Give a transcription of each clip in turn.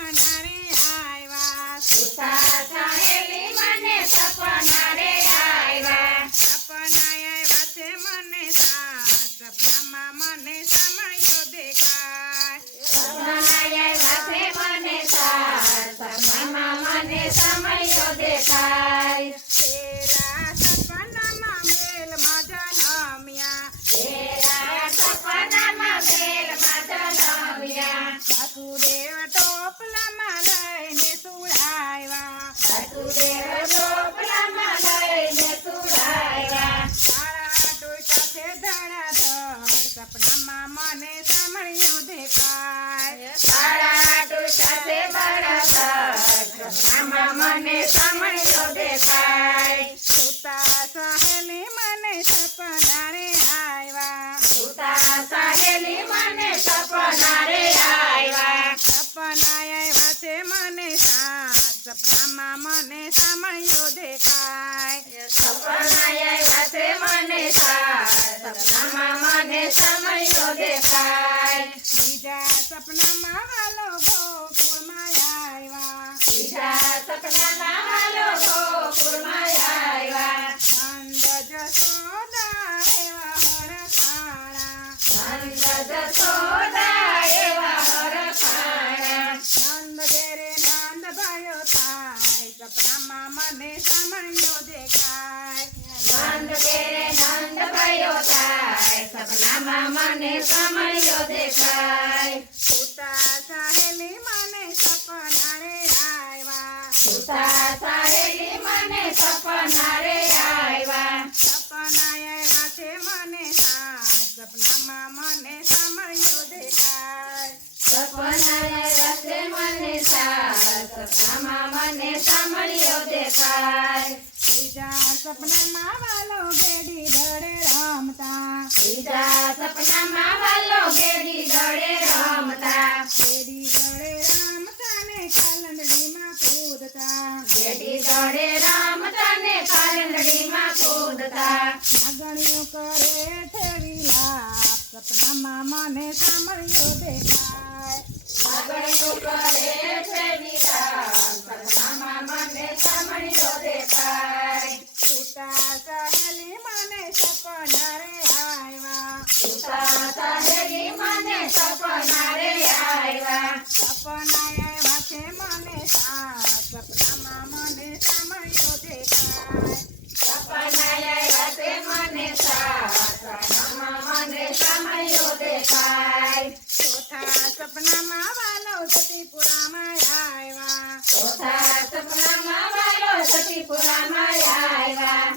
રે આવ્યા સપનામાં મને સાંભળ્યો દેખાય સપના આવ્યા છે મને સાત સપનામાં મને સમયો દેખાય બીજા સપનામાં વાલો ગોકુળમાં આવ્યા બીજા સપનામાં હાલો ગોકુળમાં આવ્યા નંદ જશોદા એવા હરખાણા નંદ જશોદા દેખાય નંદ ઘેરે નંદ ભયો થાય સપનામાં મને સમયો દેખાય સુતા સહેલી મને સપના રે આવ્યા સુતા સહેલી મને સપના રે આવ્યા સપના આવ્યા છે મને સાત સપનામાં મને સાંભળ્યો દેખાય સપના રસ્તે મને સાત સપનામાં મને સાંભળ્યો દેખાય બીજા સપનામાં વાલો સપનામાં વાલો ગેડી દડે રમતા. ગેડી દડે રમતા ને કાલંદડીમાં કૂદતા ગેડી દડે રમતા ને કારંદડીમાં કૂદતા નાગણીઓ કરે ઠેવી લાપ સપનામાં મને સાંભળ્યો દેખાય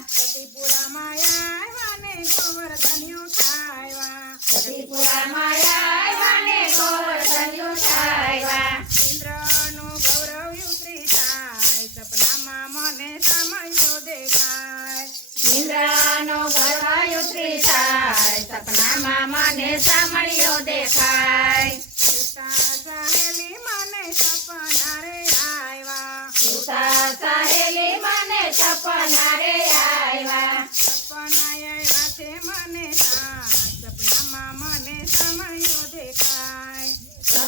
જતીપુરામાં આવ્યા ને ગોવર્ધન્યો ખાયવા સતીપુરામાં આવ્યા ને ગોવર્ધન્યું થાયવા ઇન્દ્રનું ગૌરવ ઉતરી થાય સપનામાં મને સમયો દેખાય. ઇન્દ્રનો ગર્વ ઉતરી થાય સપનામાં મને સાંભળ્યો દેખાય. સહેલી મને સપના રે આવ્યા સહેલી મને સપના રે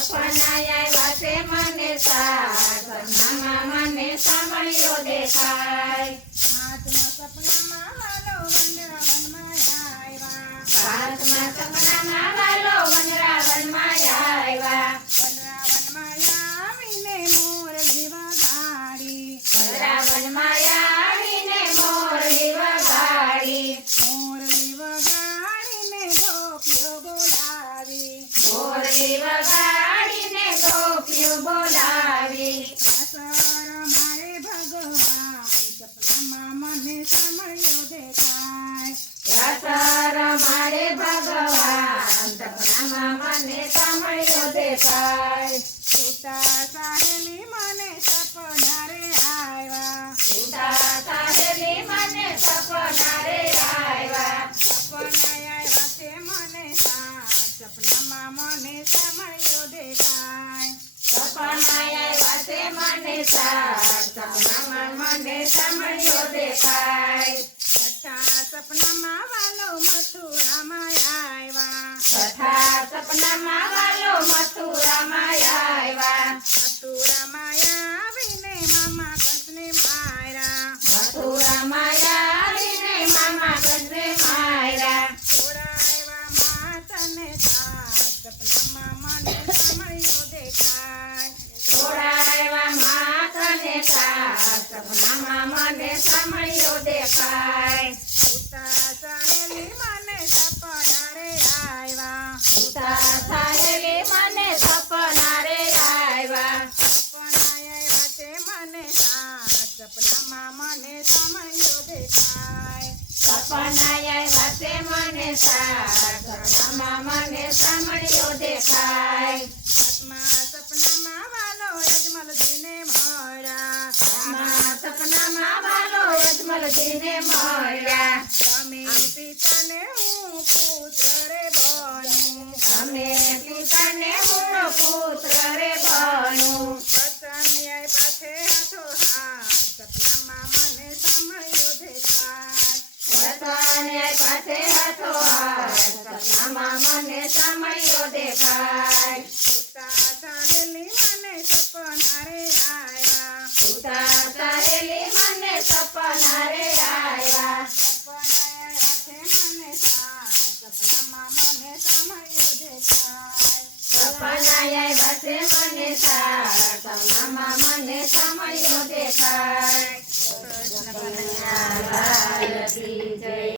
સપના આવ્યા છે મને સપનામાં મને સાંભળ્યો દેખાય પાંચમા સપનામાં વાલો વંદરાવનમાં આવ્યા સપનામાં મને સમયો દેખાય રસર મારે ભગવાન સપનામાં મને સાંભળ્યો દેખાય સુતા સાહેલી મને સપના રે આવ્યા સુતા સહેલી મને સપના રે આવ્યા સપના આવ્યા છે મને સાત સપનામાં મને સમયો દેખાય સપના આવ્યા છે મને સાત સપનામાં મને સાંભળ્યો દેખાય છઠ્ઠા સપનામાં વાલો મથુરામાં આવ્યા. કથા સપનામાં વાલો મથુરામાં આવ્યા. મથુરામાં આવીને મામા કૃષ્ણે માર્યા. મથુરામાં મામા માતાને તાર સપનામાં મને દેખાય. છોડાવ્યા માતાને તાર સપનામાં મને દેખાય. સાંભળ્યો દેખાય આત્મા સપનામાં વાલો યજમલજીને મળ્યા આત્મા સપનામાં વાલો યજમલજીને મળ્યા તમે પિતાને હું પુત્ર રે બનું. તમે પિતાને હું પુત્ર રે દેખાય. ઉતા સહેલી મને સપન અરે આયા. સહેલી મને સપના રે આવ્યા સપના હાથે મને સપનામાં મને સમયો દેખાય. સપના મને સપનામાં મને કૃષ્ણ